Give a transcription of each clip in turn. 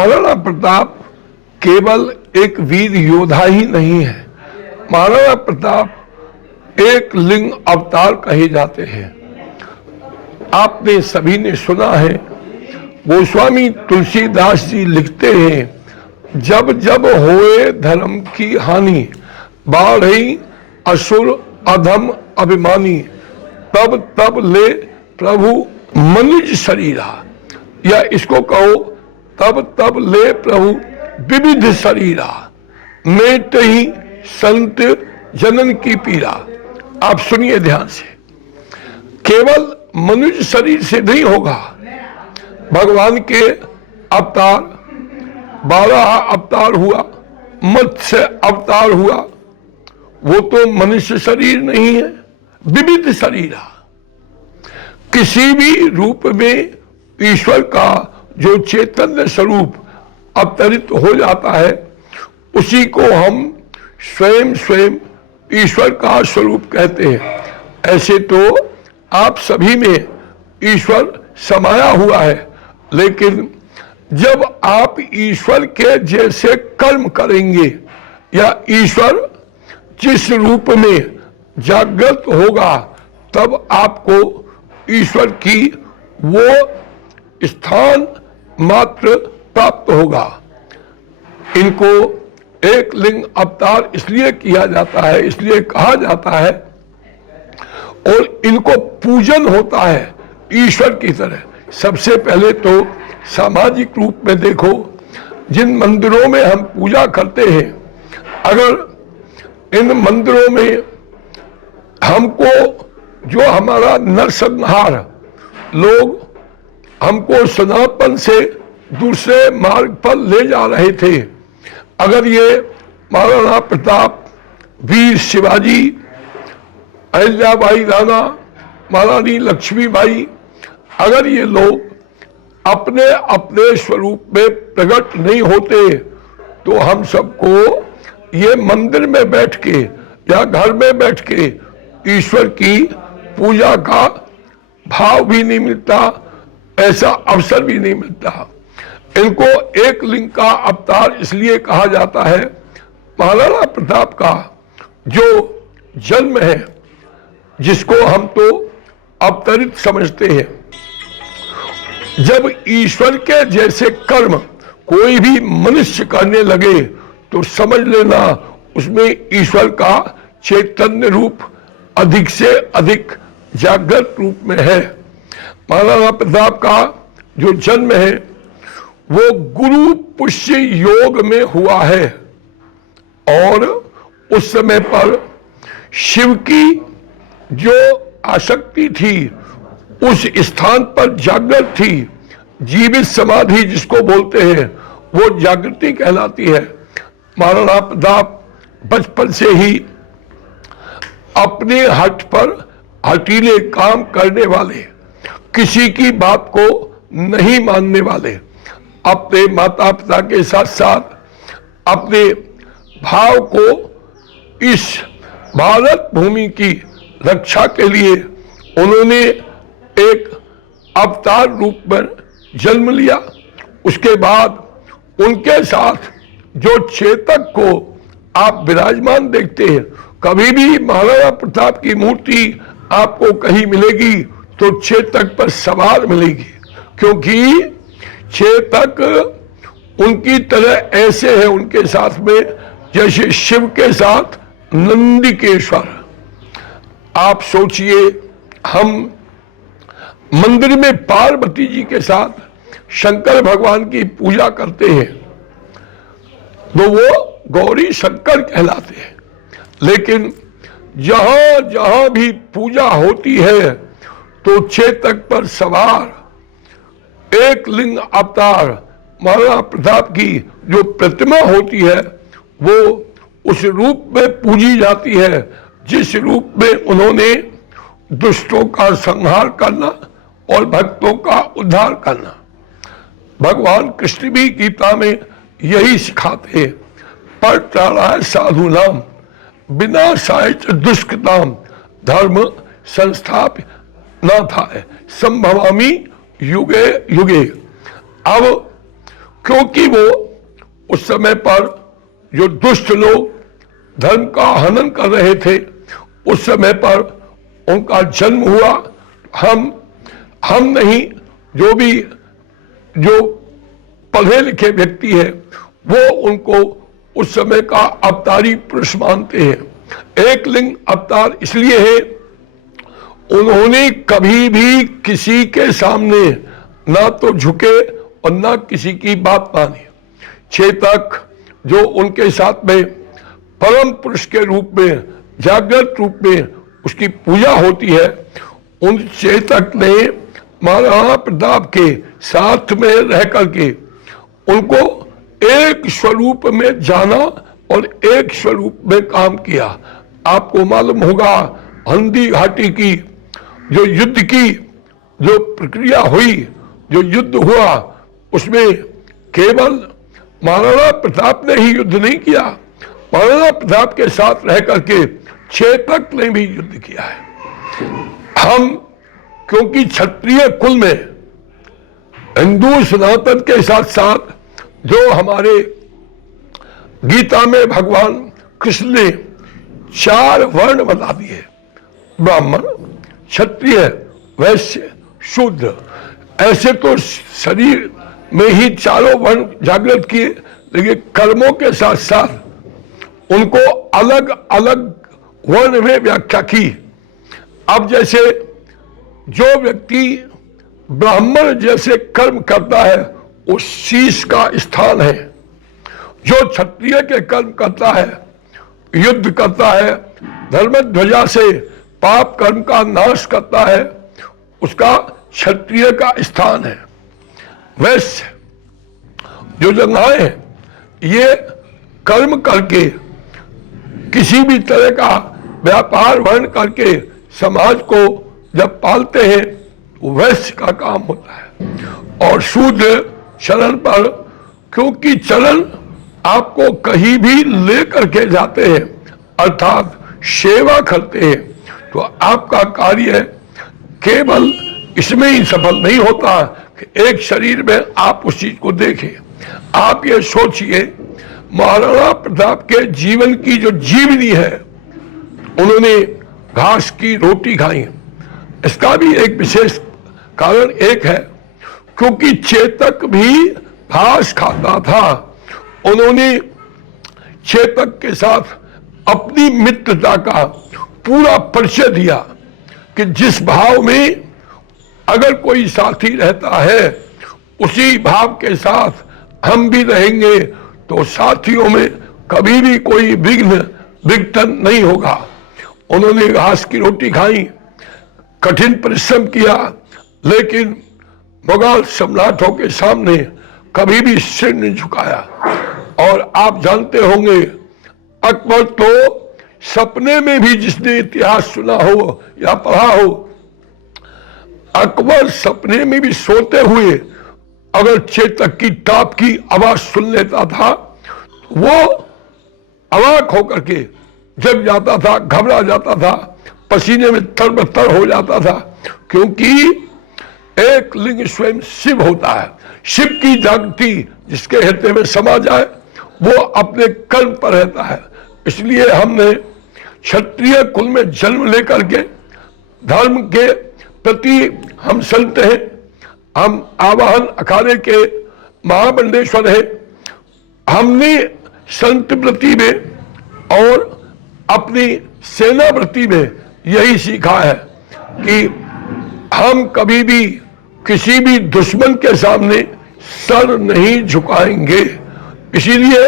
महाराणा प्रताप केवल एक वीर योद्धा ही नहीं है, महाराणा प्रताप एक लिंग अवतार कहे जाते हैं। आपने सभी ने सुना है, गोस्वामी तुलसीदास जी लिखते हैं, जब जब होए धर्म की हानि, बाढ़ई असुर अधम अभिमानी, तब तब ले प्रभु मनुज शरीरा, या इसको कहो तब तब ले प्रभु विविध शरीरा, मेट ही संत जनन की पीड़ा। आप सुनिए ध्यान से, केवल मनुष्य शरीर से नहीं होगा। भगवान के अवतार 12 अवतार हुआ, मत्स्य अवतार हुआ, वो तो मनुष्य शरीर नहीं है, विविध शरीर है। किसी भी रूप में ईश्वर का जो चैतन्य स्वरूप अवतरित हो जाता है, उसी को हम स्वयं स्वयं ईश्वर का स्वरूप कहते हैं। ऐसे तो आप सभी में ईश्वर समाया हुआ है, लेकिन जब आप ईश्वर के जैसे कर्म करेंगे या ईश्वर जिस रूप में जागृत होगा, तब आपको ईश्वर की वो स्थान मात्र प्राप्त होगा। इनको एक लिंग अवतार इसलिए किया जाता है, इसलिए कहा जाता है, और इनको पूजन होता है ईश्वर की तरह। सबसे पहले तो सामाजिक रूप में देखो, जिन मंदिरों में हम पूजा करते हैं, अगर इन मंदिरों में हमको जो हमारा नरसंहार, लोग हमको सनातन से दूसरे मार्ग पर ले जा रहे थे, अगर ये महाराणा प्रताप, वीर शिवाजी, अहिल्याबाई राणा, महारानी लक्ष्मीबाई, अगर ये लोग अपने अपने स्वरूप में प्रकट नहीं होते, तो हम सबको ये मंदिर में बैठ के या घर में बैठ के ईश्वर की पूजा का भाव भी नहीं मिलता, ऐसा अवसर भी नहीं मिलता। इनको एक लिंग का अवतार इसलिए कहा जाता है। महाराणा प्रताप का जो जन्म है, जिसको हम तो अवतरित समझते हैं, जब ईश्वर के जैसे कर्म कोई भी मनुष्य करने लगे, तो समझ लेना उसमें ईश्वर का चैतन्य रूप अधिक से अधिक जागृत रूप में है। महाराणा प्रताप का जो जन्म है, वो गुरु पुष्य योग में हुआ है, और उस समय पर शिव की जो आसक्ति थी उस स्थान पर जागृत थी। जीवित समाधि जिसको बोलते हैं, वो जागृति कहलाती है। महाराणा प्रताप बचपन से ही अपने हठ पर हठीले काम करने वाले, किसी की बात को नहीं मानने वाले, अपने माता पिता के साथ साथ अपने भाव को इस भारत भूमि की रक्षा के लिए उन्होंने एक अवतार रूप में जन्म लिया। उसके बाद उनके साथ जो चेतक को आप विराजमान देखते हैं, कभी भी महाराणा प्रताप की मूर्ति आपको कहीं मिलेगी तो चेतक पर सवार मिलेगी, क्योंकि चेतक उनकी तरह ऐसे है उनके साथ में जैसे शिव के साथ नंदिकेश्वर। आप सोचिए, हम मंदिर में पार्वती जी के साथ शंकर भगवान की पूजा करते हैं, तो वो गौरी शंकर कहलाते हैं। लेकिन जहां जहां भी पूजा होती है, तो चेतक पर सवार एक लिंग अवतार महाराणा प्रताप की जो प्रतिमा होती है, वो उस रूप में पूजी जाती है जिस रूप में उन्होंने दुष्टों का संहार करना और भक्तों का उद्धार करना। भगवान कृष्ण भी गीता में यही सिखाते हैं, पर ताराय साधु नाम विनाशाय च दुष्कृताम धर्म संस्थाप्य न था संभवामी युगे युगे। अब क्योंकि वो उस समय पर जो दुष्ट लोग धर्म का हनन कर रहे थे, उस समय पर उनका जन्म हुआ। हम नहीं, जो पढ़े लिखे व्यक्ति है वो उनको उस समय का अवतारी पुरुष मानते हैं। एक लिंग अवतार इसलिए है, उन्होंने कभी भी किसी के सामने ना तो झुके और ना किसी की बात मानी। चेतक जो उनके साथ में परम पुरुष के रूप में, जागृत रूप में उसकी पूजा होती है, उन चेतक ने महाराणा प्रताप के साथ में रह करके उनको एक स्वरूप में जाना और एक स्वरूप में काम किया। आपको मालूम होगा, हल्दी घाटी की जो युद्ध की जो प्रक्रिया हुई, जो युद्ध हुआ, उसमें केवल महाराणा प्रताप ने ही युद्ध नहीं किया, महाराणा प्रताप के साथ रह करके चेतक ने भी युद्ध किया है। हम क्योंकि क्षत्रिय कुल में हिंदू सनातन के साथ साथ जो हमारे गीता में भगवान कृष्ण ने 4 वर्ण बता दिए, ब्राह्मण, क्षत्रिय, वैश्य, शूद्र, ऐसे तो शरीर में ही चारों वर्ण जागृत किए, लेकिन कर्मों के साथ साथ उनको अलग अलग वर्ण में व्याख्या की। अब जैसे जो व्यक्ति ब्राह्मण जैसे कर्म करता है उस शीश का स्थान है, जो क्षत्रिय के कर्म करता है, युद्ध करता है, धर्म ध्वजा से पाप कर्म का नाश करता है, उसका क्षत्रिय का स्थान है। वैश्य जो जंघाएं हैं, ये कर्म करके किसी भी तरह का व्यापार वर्ण करके समाज को जब पालते हैं तो वैश्य का काम होता है। और शूद्र चरण पर, क्योंकि चरण आपको कहीं भी ले करके जाते हैं, अर्थात सेवा करते हैं, तो आपका कार्य केवल इसमें ही सफल नहीं होता कि एक शरीर में आप उस चीज को देखें। आप ये सोचिए, महाराणा प्रताप के जीवन की जो जीवनी है, उन्होंने घास की रोटी खाई। इसका भी एक विशेष कारण एक है, क्योंकि चेतक भी घास खाता था। उन्होंने चेतक के साथ अपनी मित्रता का पूरा परिचय दिया कि जिस भाव में अगर कोई साथी रहता है, उसी भाव के साथ हम भी रहेंगे तो साथियों में कभी भी कोई विघटन नहीं होगा। उन्होंने घास की रोटी खाई, कठिन परिश्रम किया, लेकिन मुगल सम्राटों के सामने कभी भी सिर नहीं झुकाया। और आप जानते होंगे, अकबर तो सपने में भी, जिसने इतिहास सुना हो या पढ़ा हो, अकबर सपने में भी सोते हुए अगर चेतक की टाप की आवाज सुन लेता था, वो अवाक होकर के जग जाता था, घबरा जाता था, पसीने में तरबतर हो जाता था, क्योंकि एक लिंग स्वयं शिव होता है। शिव की जागृति जिसके हृदय में समा जाए वो अपने कर्म पर रहता है। इसलिए हमने क्षत्रिय कुल में जन्म लेकर के धर्म के प्रति हम संत हैं, हम आवाहन अखाड़े के महामंडलेश्वर हैं। हमने संत वृत्ति में और अपनी सेना वृत्ति में यही सीखा है कि हम कभी भी किसी भी दुश्मन के सामने सर नहीं झुकाएंगे। इसीलिए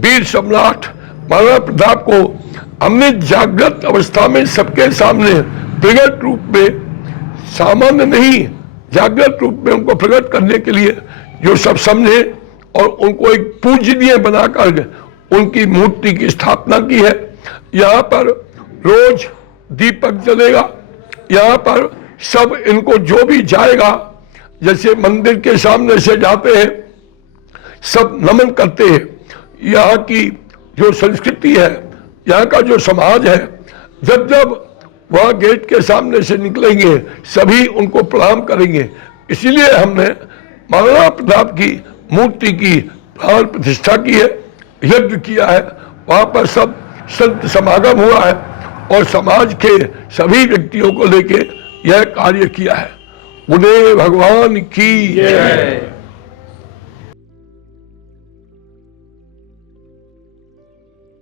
वीर सम्राट महाराणा प्रताप को हमने जागृत अवस्था में सबके सामने प्रगट रूप में, सामान्य नहीं, जागृत रूप में उनको प्रकट करने के लिए जो सब समझे और उनको एक पूजनीय बनाकर उनकी मूर्ति की स्थापना की है। यहाँ पर रोज दीपक जलेगा, यहाँ पर सब इनको जो भी जाएगा, जैसे मंदिर के सामने से जाते हैं सब नमन करते हैं। यहाँ की जो संस्कृति है, यहाँ का जो समाज है, जब जब वहाँ गेट के सामने से निकलेंगे सभी उनको प्रणाम करेंगे। इसीलिए हमने महाराणा प्रताप की मूर्ति की प्राण प्रतिष्ठा की है, यज्ञ किया है, वहां पर सब संत समागम हुआ है और समाज के सभी व्यक्तियों को लेके यह कार्य किया है। उन्हें भगवान की जय।